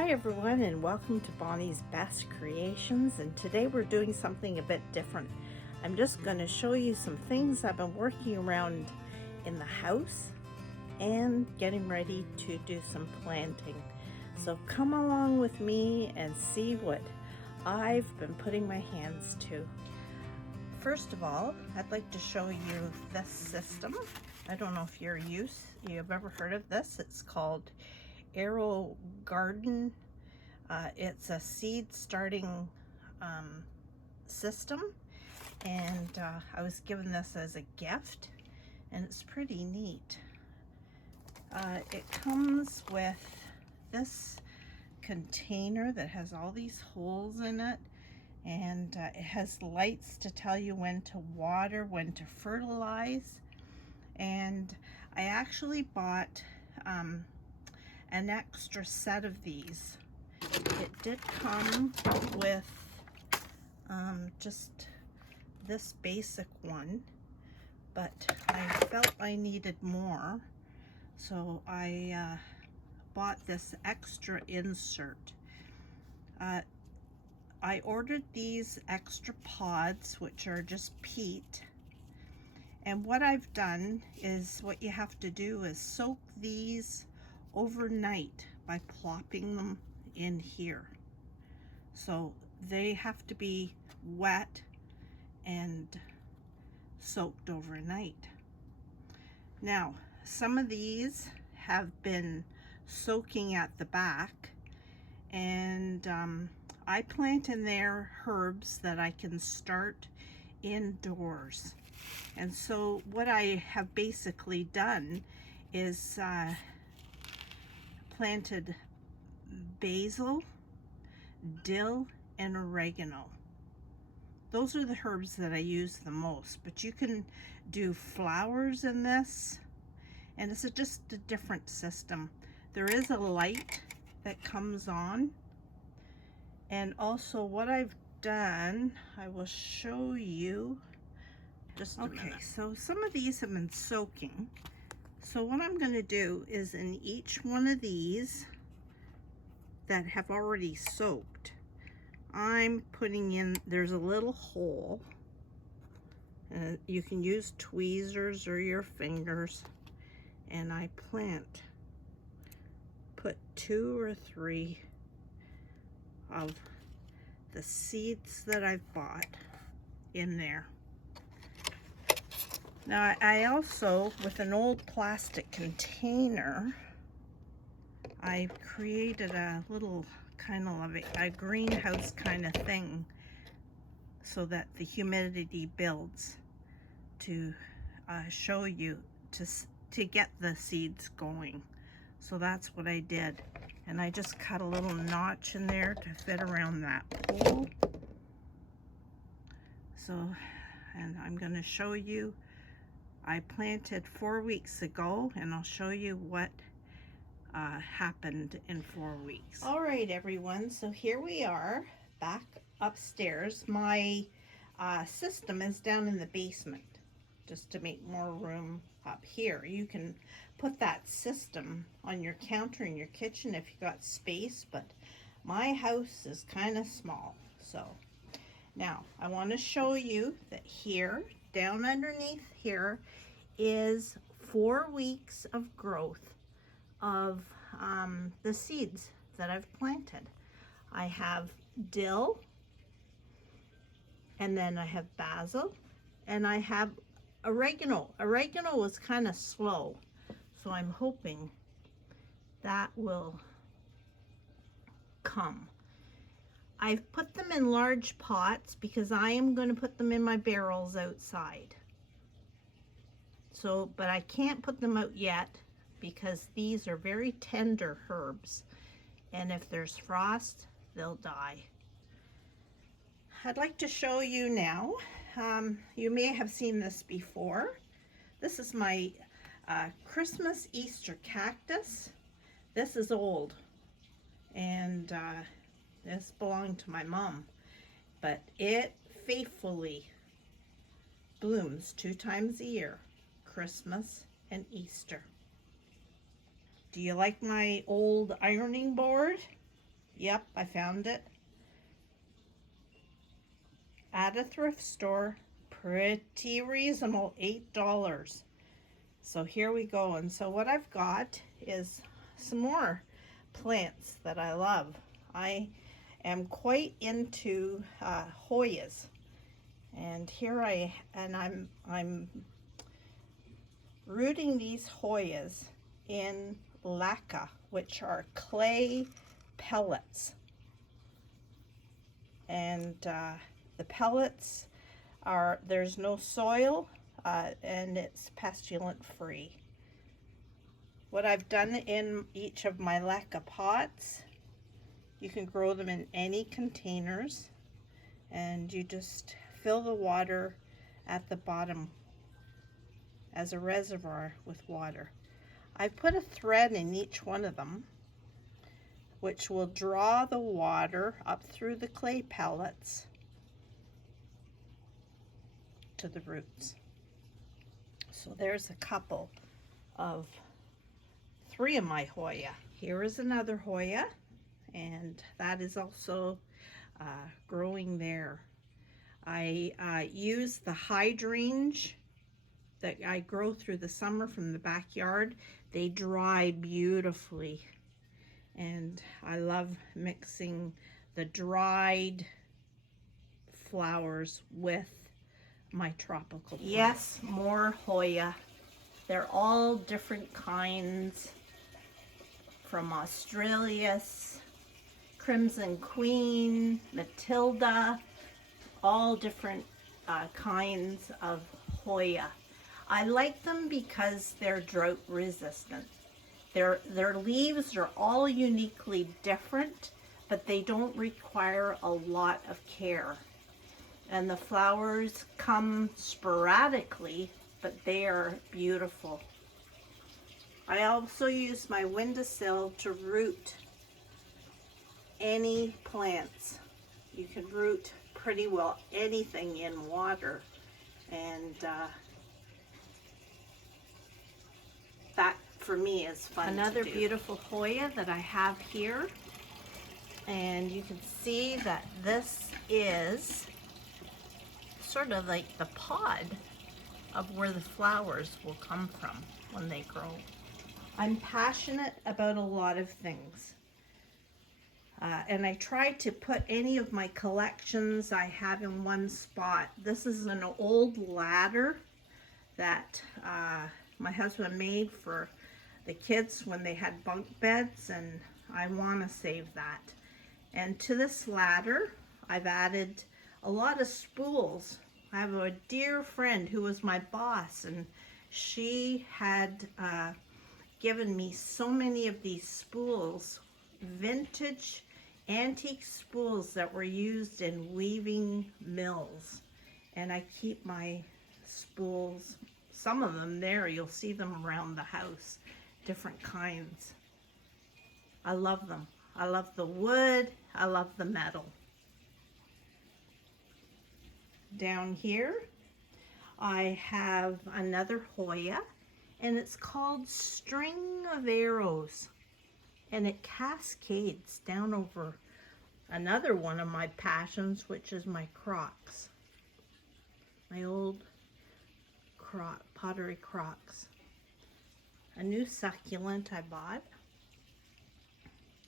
Hi everyone, and welcome to Bonnie's Best Creations, and today we're doing something a bit different. I'm just going to show you some things I've been working around in the house and getting ready to do some planting. So come along with me and see what I've been putting my hands to. First of all, I'd like to show you this system. I don't know if you've ever heard of this. It's called Aero garden. It's a seed starting system, and I was given this as a gift, and it's pretty neat. It comes with this container that has all these holes in it, and it has lights to tell you when to water, when to fertilize. And I actually bought an extra set of these. It did come with just this basic one, but I felt I needed more, so I bought this extra insert. I ordered these extra pods, which are just peat, and what I've done is, what you have to do is soak these overnight by plopping them in here. So they have to be wet and soaked overnight. Now, some of these have been soaking at the back, and I plant in there herbs that I can start indoors. And so what I have basically done is planted basil, dill, and oregano. Those are the herbs that I use the most, but you can do flowers in this, and it's just a different system. There is a light that comes on, and also what I've done, I will show you just a minute. So some of these have been soaking. So what I'm going to do is, in each one of these that have already soaked, I'm putting in, there's a little hole, and you can use tweezers or your fingers, and I put 2 or 3 of the seeds that I've bought in there. Now I also, with an old plastic container, I've created a little kind of a greenhouse kind of thing, so that the humidity builds to show you to get the seeds going. So that's what I did, and I just cut a little notch in there to fit around that hole. So, and I'm going to show you, I planted 4 weeks ago, and I'll show you what happened in 4 weeks. All right, everyone, so here we are back upstairs. My system is down in the basement, just to make more room up here. You can put that system on your counter in your kitchen if you got space, but my house is kind of small. So now I want to show you that here, down underneath here, is 4 weeks of growth of the seeds that I've planted. I have dill, and then I have basil, and I have oregano. Oregano was kind of slow, so I'm hoping that will come. I've put them in large pots because I am going to put them in my barrels outside. So, but I can't put them out yet because these are very tender herbs, and if there's frost, they'll die. I'd like to show you now, you may have seen this before. This is my Christmas Easter cactus. This is old, and this belonged to my mom, but it faithfully blooms 2 times a year, Christmas and Easter. Do you like my old ironing board? Yep, I found it at a thrift store. Pretty reasonable, $8. So here we go. And so what I've got is some more plants that I love. I am quite into Hoyas, and I'm rooting these Hoyas in laca, which are clay pellets. And the pellets there's no soil, and it's pestilent free. What I've done in each of my laca pots, you can grow them in any containers, and you just fill the water at the bottom as a reservoir with water. I've put a thread in each one of them, which will draw the water up through the clay pellets to the roots. So there's a couple of 3 of my Hoya. Here is another Hoya, and that is also growing there. I use the hydrangea that I grow through the summer from the backyard. They dry beautifully, and I love mixing the dried flowers with my tropical plants. Yes, more Hoya. They're all different kinds, from Australia's, Crimson Queen, Matilda, all different kinds of Hoya. I like them because they're drought resistant. Their leaves are all uniquely different, but they don't require a lot of care. And the flowers come sporadically, but they are beautiful. I also use my windowsill to root any plants. You can root pretty well anything in water, and that for me is fun. Another beautiful Hoya that I have here, and you can see that this is sort of like the pod of where the flowers will come from when they grow. I'm passionate about a lot of things, and I try to put any of my collections I have in one spot. This is an old ladder that my husband made for the kids when they had bunk beds, and I want to save that. And to this ladder, I've added a lot of spools. I have a dear friend who was my boss, and she had given me so many of these spools, vintage antique spools that were used in weaving mills. And I keep my spools, some of them there, you'll see them around the house, different kinds. I love them. I love the wood, I love the metal. Down here, I have another Hoya, and it's called String of Arrows, and it cascades down over another one of my passions, which is my crocks, my old pottery crocks. A new succulent I bought.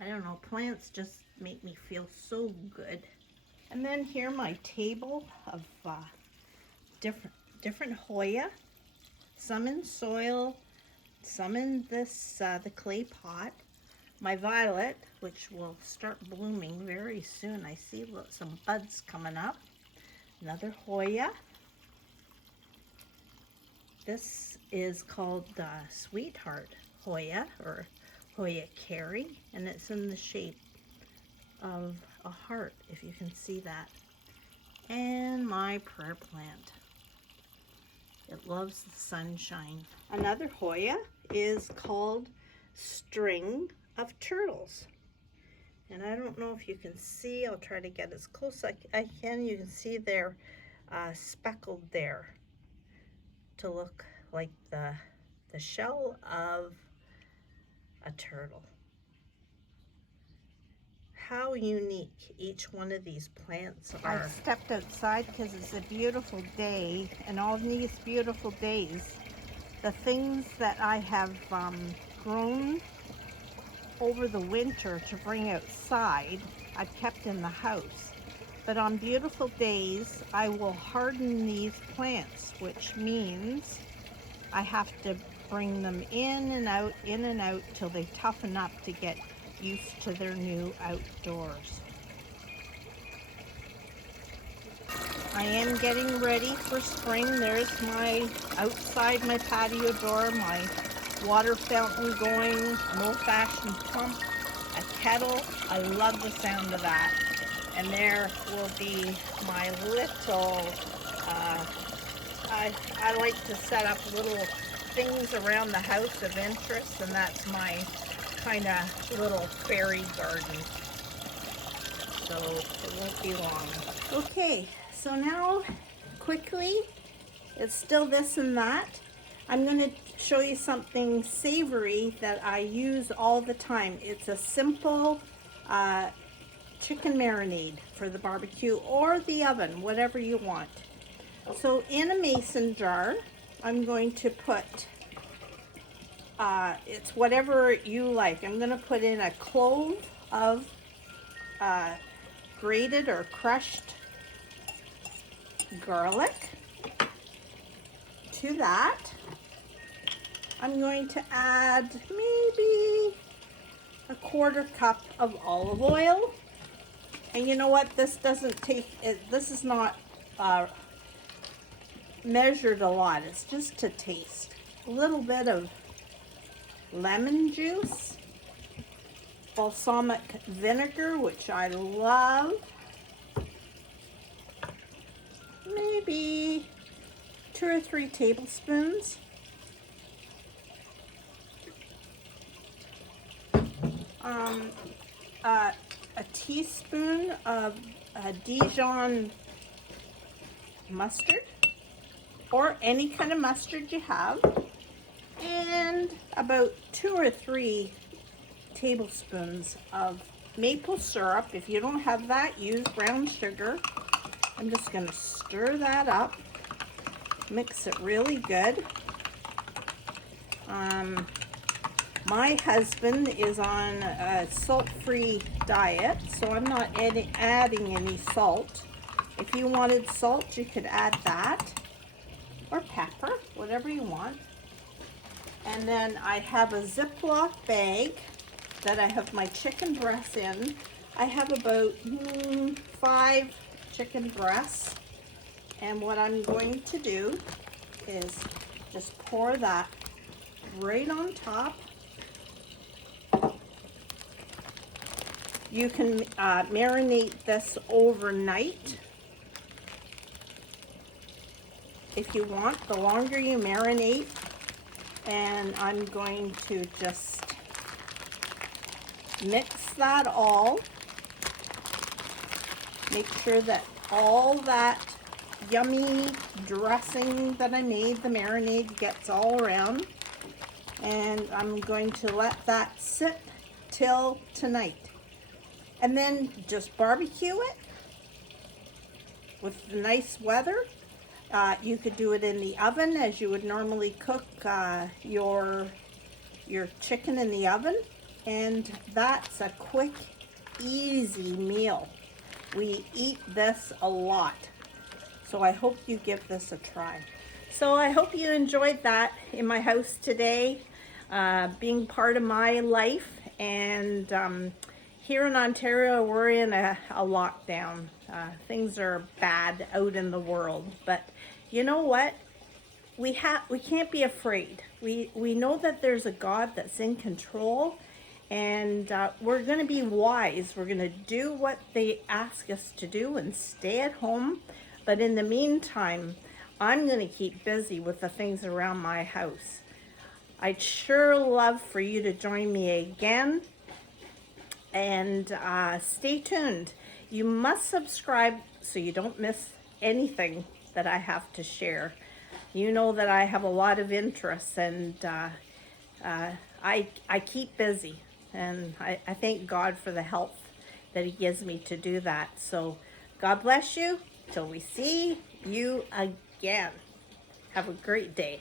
I don't know, plants just make me feel so good. And then here my table of different Hoya, some in soil, some in this the clay pot. My violet, which will start blooming very soon. I see some buds coming up. Another Hoya. This is called Sweetheart Hoya, or Hoya Carry, and it's in the shape of a heart, if you can see that. And my prayer plant. It loves the sunshine. Another Hoya is called String of Turtles. And I don't know if you can see, I'll try to get as close as I can. You can see they're speckled there to look like the shell of a turtle. how unique each one of these plants are. I stepped outside because it's a beautiful day, and all these beautiful days, the things that I have grown over the winter to bring outside, I've kept in the house. But on beautiful days, I will harden these plants, which means I have to bring them in and out till they toughen up to get used to their new outdoors. I am getting ready for spring. There's my outside my patio door, my water fountain going, an old-fashioned pump, a kettle. I love the sound of that. And there will be my little, I like to set up little things around the house of interest, and that's my kind of little fairy garden. So it won't be long. Okay, so now quickly, it's still this and that. I'm going to show you something savory that I use all the time. It's a simple chicken marinade for the barbecue or the oven, whatever you want. So in a mason jar, I'm going to put, it's whatever you like. I'm going to put in a clove of grated or crushed garlic. To that, I'm going to add maybe a 1/4 cup of olive oil. And you know what? This doesn't take, this is not measured a lot. It's just to taste. A little bit of lemon juice, balsamic vinegar, which I love. Maybe 2 or 3 tablespoons. A teaspoon of Dijon mustard, or any kind of mustard you have, and about 2 or 3 tablespoons of maple syrup. If you don't have that, use brown sugar. I'm just going to stir that up, mix it really good. My husband is on a salt-free diet, so I'm not adding any salt. If you wanted salt, you could add that, or pepper, whatever you want. And then I have a Ziploc bag that I have my chicken breasts in. I have about 5 chicken breasts, and what I'm going to do is just pour that right on top. You can marinate this overnight if you want. The longer you marinate, and I'm going to just mix that all. Make sure that all that yummy dressing that I made, the marinade, gets all around. And I'm going to let that sit till tonight. And then just barbecue it with the nice weather. You could do it in the oven as you would normally cook your chicken in the oven. And that's a quick, easy meal. We eat this a lot. So I hope you give this a try. So I hope you enjoyed that in my house today, being part of my life. And here in Ontario, we're in a lockdown. Things are bad out in the world, but you know what? We can't be afraid. We know that there's a God that's in control, and we're going to be wise. We're going to do what they ask us to do and stay at home. But in the meantime, I'm going to keep busy with the things around my house. I'd sure love for you to join me again. And stay tuned. You must subscribe so you don't miss anything that I have to share. You know that I have a lot of interests, and I keep busy, and I thank God for the health that he gives me to do that. So God bless you till we see you again. Have a great day.